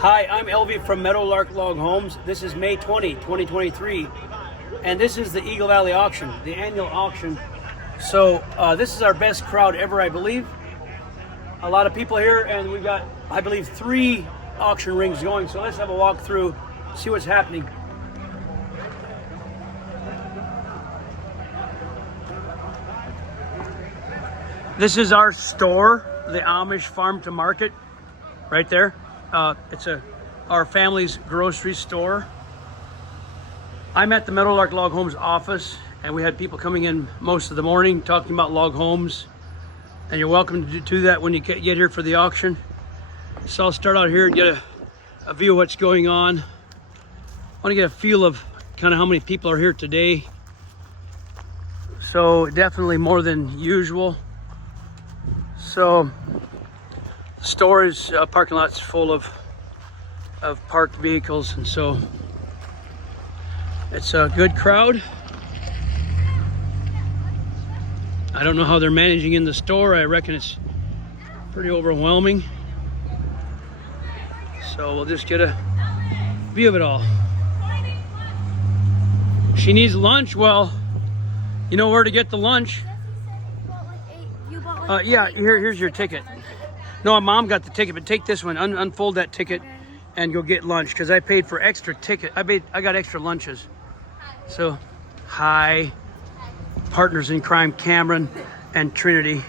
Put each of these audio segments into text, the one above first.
Hi, I'm Elvie from Meadowlark Log Homes. This is May 20, 2023, and this is the Eagle Valley auction, the annual auction. So this is our best crowd ever, I believe. A lot of people here, and we've got, I believe, 3 auction rings going. So let's have a walk through, see what's happening. This is our store, the Amish Farm to Market, right there. It's our family's grocery store. I'm at the Meadowlark Log Homes office, and we had people coming in most of the morning talking about log homes. And you're welcome to do that when you get here for the auction. So I'll start out here and get a view of what's going on. I want to get a feel of kind of how many people are here today. So definitely more than usual. So the store is parking lots full of parked vehicles, and so it's a good crowd. I don't know how they're managing in the store. I reckon it's pretty overwhelming. So we'll just get a view of it all. She needs lunch. Well, you know where to get the lunch. Yeah, here's your ticket. No, Mom got the ticket, but take this one. Unfold that ticket and go get lunch, because I paid for extra ticket. I got extra lunches. So, hi, partners in crime, Cameron and Trinity.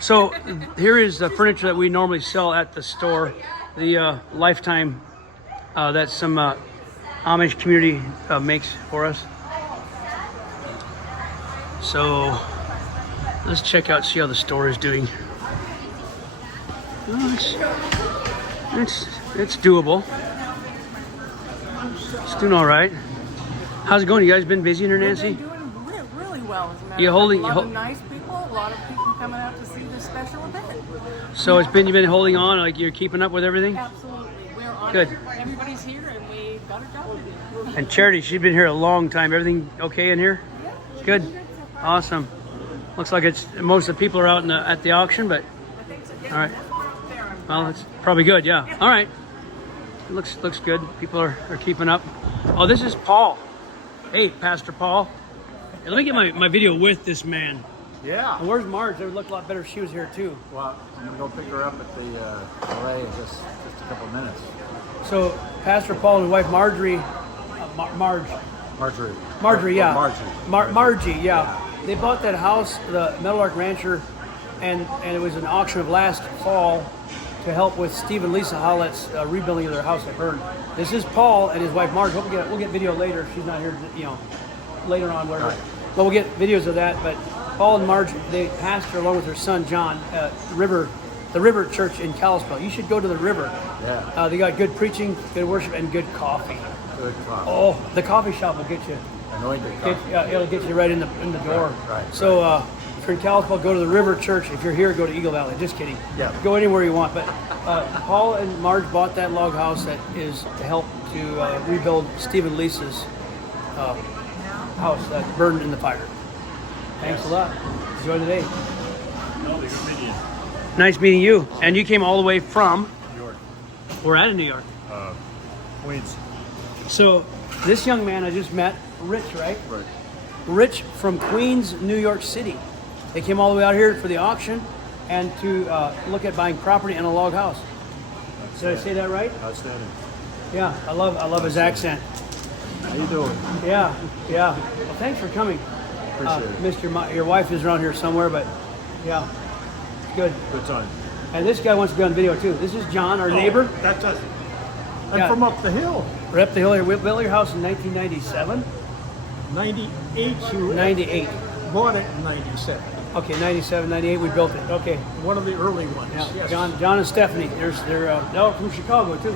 So here is the furniture that we normally sell at the store. The Lifetime that some Amish community makes for us. So let's check out, see how the store is doing. Oh, it's doable. It's doing all right. How's it going? You guys been busy in here, Nancy? We've been doing really well. As a matter You holding? of fact, a lot of nice people. A lot of people coming out to see this special event. So you've been holding on, like you're keeping up with everything? Absolutely. We're on Good. it. Everybody's here, and we got a job to do. And Charity, she's been here a long time. Everything okay in here? Yeah. Good. Awesome. Looks like it's most of the people are out at the auction, but I think so. all right. Well, it's probably good. Yeah. All right. It looks good. People are keeping up. Oh, this is Paul. Hey, Pastor Paul. Hey, let me get my video with this man. Yeah. And where's Marge? There would look a lot better if she was here too. Well, I'm gonna go pick her up at the LA in just a couple of minutes. So, Pastor Paul and his wife Marjorie, Marjorie, yeah. Margie, yeah. They bought that house, the Meadowlark Rancher, and it was an auction of last fall to help with Steve and Lisa Hollett's rebuilding of their house that burned. This is Paul and his wife Marge. We'll get video later if she's not here, later on, whatever. Right. But we'll get videos of that. But Paul and Marge, they pastor along with their son John, the River Church in Kalispell. You should go to the River. Yeah. They got good preaching, good worship, and good coffee. Good coffee. Oh, the coffee shop will get you. Anointed coffee. It'll get you right in the door. Right. So if you're in Kalispell, go to the River Church. If you're here, go to Eagle Valley. Just kidding. Yeah. Go anywhere you want. But Paul and Marge bought that log house that is to help to rebuild Steve and Lisa's house that burned in the fire. Thanks a lot. Enjoy the day. Nice meeting you. And you came all the way from? New York. We're out of New York. Queens. So this young man I just met, Rich, right? Right. Rich from Queens, New York City. They came all the way out here for the auction and to look at buying property and a log house. Did I say that right? Outstanding. Yeah, I love his accent. How you doing? Yeah. Well, thanks for coming. Appreciate it. Your wife is around here somewhere, but yeah, good. Good time. And this guy wants to be on video too. This is John, our neighbor. That's us. I'm Yeah. from up the hill. We're up the hill here. We built your house in 1997. 98 to 98. bought it in 97. Okay, 97, 98. We built it. Okay. One of the early ones. Yeah. Yes. John and Stephanie. They're from Chicago too.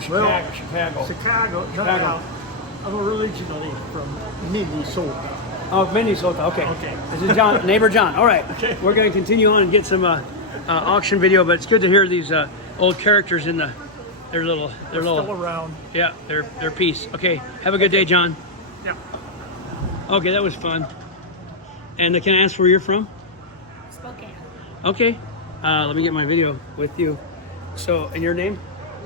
From Well, Chicago. Chicago. I'm originally from Minnesota. Oh, Minnesota. Okay. Okay. This is John, neighbor John. All right. Okay. We're going to continue on and get some auction video, but it's good to hear these old characters in their little Still around. yeah, their piece. Okay. Have a good day, John. Yeah. Okay, that was fun. And can I ask where you're from? Spokane. Okay. Let me get my video with you. So, and your name?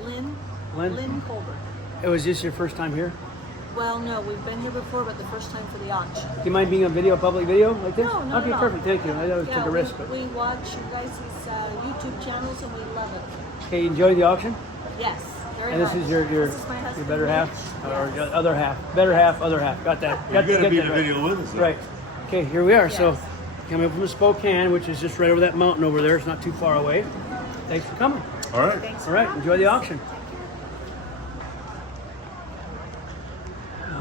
Lynn. Lynn? Lynn Colbert. Was this your first time here? Well, no, we've been here before, but the first time for the auction. Do you mind being on video, public video like this? No, not okay, at all. perfect. Thank you. I know I took a risk, but we watch you guys' YouTube channels and we love it. okay, you enjoy the auction? Yes, very And this much. is your This is my your husband, better half Mitch. or Yes. your other half, better half, other half. Got that? You're going to be in that the right. video with us. Then. Right. Okay, here we are. So, Yes. coming from Spokane, which is just right over that mountain over there. It's not too far away. Thanks for coming. All right. Thanks. All right, enjoy the auction.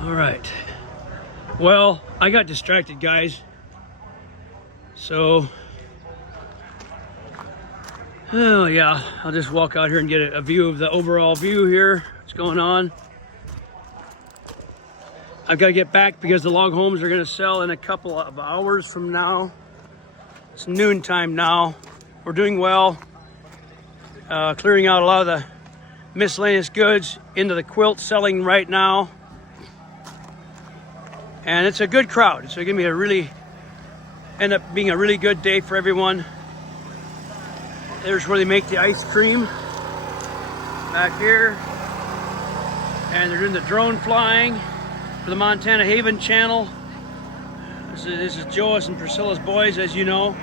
All right. Well, I got distracted, guys. So, oh yeah, I'll just walk out here and get a view of the overall view here. What's going on? I've got to get back because the log homes are going to sell in a couple of hours from now. It's noontime now. We're doing well. Clearing out a lot of the miscellaneous goods into the quilt selling right now. And it's a good crowd. It's going to be end up being a really good day for everyone. There's where they make the ice cream back here. And they're doing the drone flying for the Montana Haven channel. This is Joas and Priscilla's boys, as you know.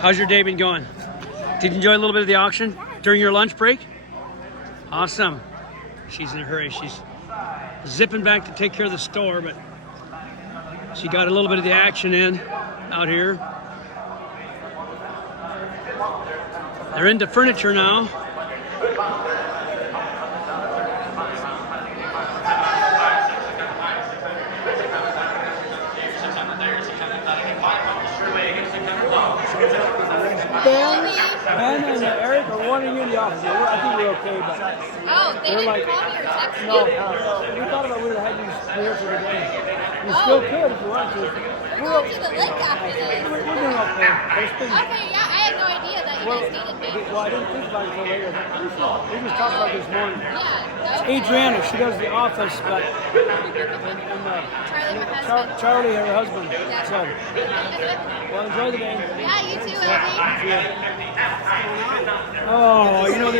How's your day been going? Did you enjoy a little bit of the auction during your lunch break? Awesome. She's in a hurry. She's zipping back to take care of the store, but she got a little bit of the action in out here. They're into furniture now. Ben and Eric are wanting you in the office. I think we're okay, but Oh, they they're didn't like, call me or text me? no, we thought about we would have had you here for the day. You still could if you want to. We're going to the lake after this. We're doing okay. But it's been, Okay, yeah, I had no idea that you guys needed me. well, I didn't think about it until later. We just talked about it this morning. Yeah, no. Adriana, she does the office, but Charlie, my husband. Charlie, her husband, Yeah. said, well, enjoy the day. Yeah, you too, Elvie. Oh, you know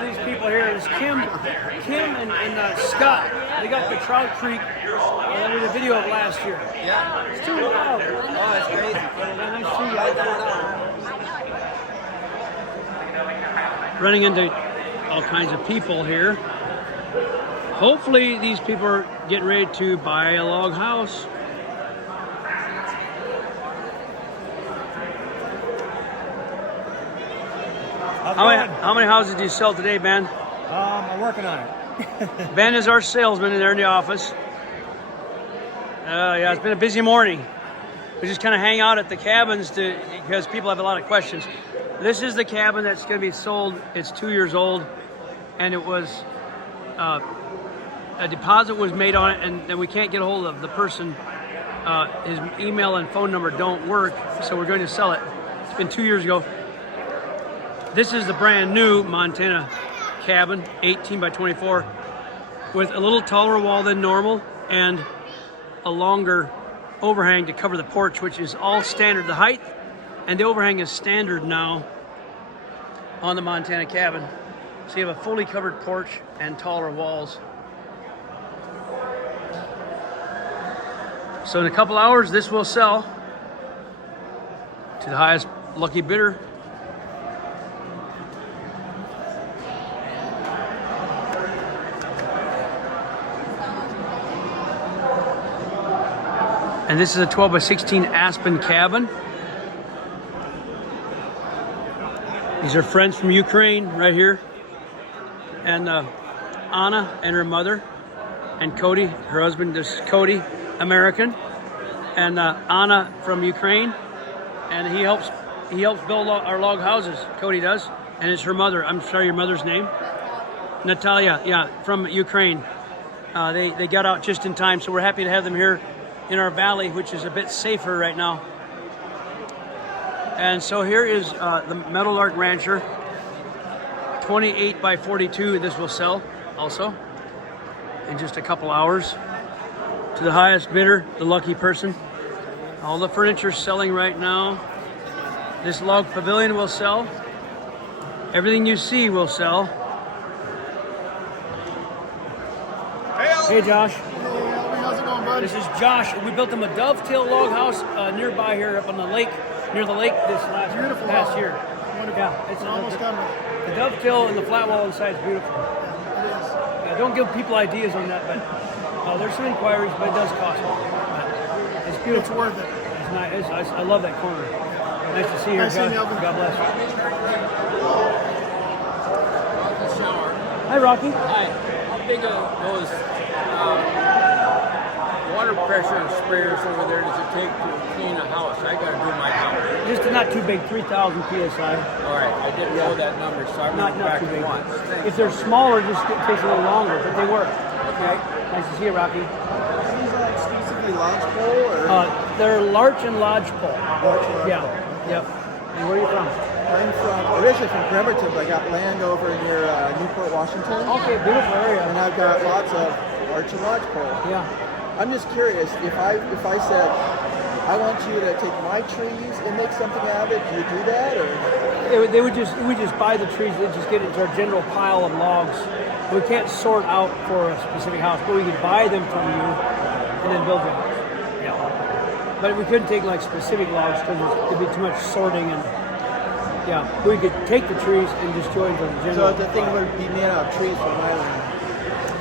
these people here. It's Kim and Scott. They got the Trout Creek. That was a video of last year. Yeah. It's too loud. Oh, it's crazy. Nice to see you. Running into all kinds of people here. Hopefully these people are getting ready to buy a log house. How many houses do you sell today, Ben? I'm working on it. Ben is our salesman in there in the office. Yeah, it's been a busy morning. We just kind of hang out at the cabins because people have a lot of questions. This is the cabin that's going to be sold. It's 2 years old, and it was a deposit was made on it, and we can't get a hold of the person. His email and phone number don't work, so we're going to sell it. It's been 2 years ago. This is the brand new Montana cabin, 18 by 24, with a little taller wall than normal and a longer overhang to cover the porch, which is all standard. The height and the overhang is standard now on the Montana cabin. So you have a fully covered porch and taller walls. So in a couple hours, this will sell to the highest lucky bidder. And this is a 12 by 16 aspen cabin. These are friends from Ukraine right here. And Anna and her mother. And Cody, her husband, this is Cody, American. And Anna from Ukraine. And he helps build our log houses, Cody does. And it's her mother. I'm sorry, your mother's name? Natalia, yeah, from Ukraine. They got out just in time, so we're happy to have them here in our valley, which is a bit safer right now. And so here is the Meadowlark Rancher, 28 by 42. This will sell also in just a couple hours to the highest bidder, the lucky person. All the furniture's selling right now. This log pavilion will sell. Everything you see will sell. Hey, Josh. How's it going, bud? This is Josh. We built him a dovetail log house nearby here up on the lake, near the lake this past year. Wonderful. Yeah, it's almost done with it. The dovetail and the flat wall inside is beautiful. It is. Don't give people ideas on that, but there's some inquiries, but it does cost more. But it's beautiful. It's worth it. It's nice. I love that corner. Nice to see you. Nice seeing you, Elvie. God bless you. Hi, Rocky. Hi. How big are those water pressure sprayers over there does it take to clean a house? I got to do my job. Just not too big, 3,000 psi. All right, I didn't know that number, so I Not went back too big. once. If they're smaller, it takes a little longer, but they work. Okay. Nice to see you, Rocky. These are exclusively lodge pole or They're larch and lodge pole. large lodge Yeah. pole? Yep. And where are you from? I'm originally from Bremerton, but I got land over near Newport, Washington. Okay, beautiful area. And I've got lots of larch and lodge pole. Yeah. I'm just curious, if I said, I want you to take my trees and make something out of it, do you do that? Or We just buy the trees, they just get into our general pile of logs. We can't sort out for a specific house, but we could buy them from you and then build your house. Yeah. But we couldn't take like specific logs because it'd be too much sorting and yeah. We could take the trees and just join them in general. so the thing would be made out of trees from my land.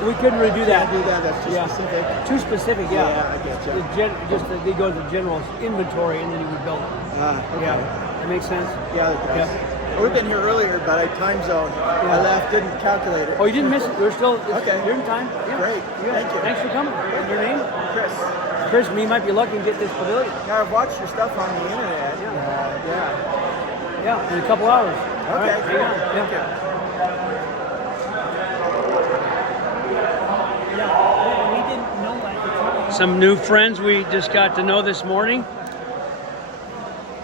We couldn't really do that. Can't do that, that's too Yeah. specific. Too specific, yeah. Yeah, I get you. They go to the general inventory and then you would build it. Okay. Yeah. That makes sense? Yeah, that does. Yeah. We've been here earlier, but I time zone. I left, didn't calculate it. Oh, you didn't miss it? We're still Okay. You're in time? Yeah. Great. Thank you. Thanks for coming. And your name? Chris. Chris, you might be lucky to get this pavilion. Now, I've watched your stuff on the internet. Yeah. Yeah, in a couple hours. All Okay, right, cool. hang on. Yeah. Some new friends we just got to know this morning.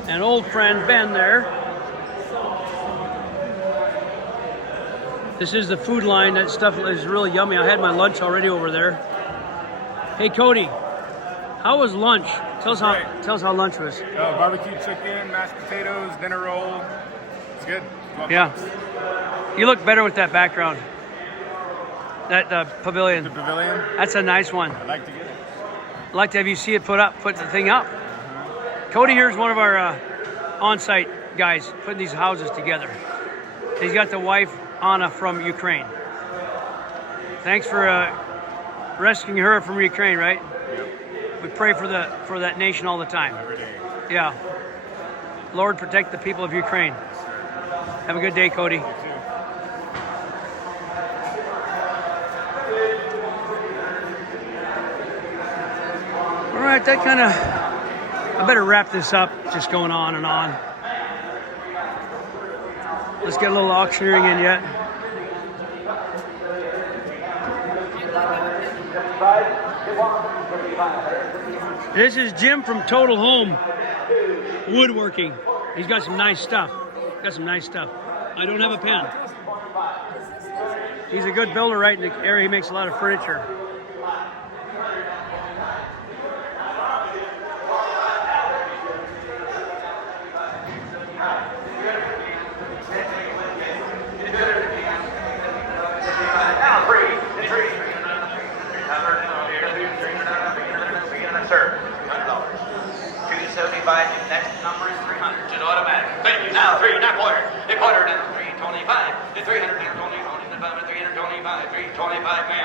An old friend, Ben, there. This is the food line. That stuff is really yummy. I had my lunch already over there. Hey, Cody, how was lunch? Tell us how lunch was. Barbecue chicken, mashed potatoes, dinner roll. It's good. Yeah. You look better with that background. That pavilion. The pavilion. That's a nice one. I'd like to get it. I'd like to have you see it put the thing up. Cody here is one of our on-site guys putting these houses together. He's got the wife, Anna, from Ukraine. Thanks for rescuing her from Ukraine, right? Yep. We pray for that nation all the time. Every day. Yeah. Lord, protect the people of Ukraine. Have a good day, Cody. You too. All right, that kind of... I better wrap this up, just going on and on. Let's get a little auctioneering in yet. This is Jim from Total Home Woodworking. He's got some nice stuff. I don't have a pen. He's a good builder right in the area. He makes a lot of furniture. Sir, $200. 275. Your next number is 300. Just automatic. Thank you. Now 3, not quarter. A quarter now 325. The 300 now 325. 325. 325.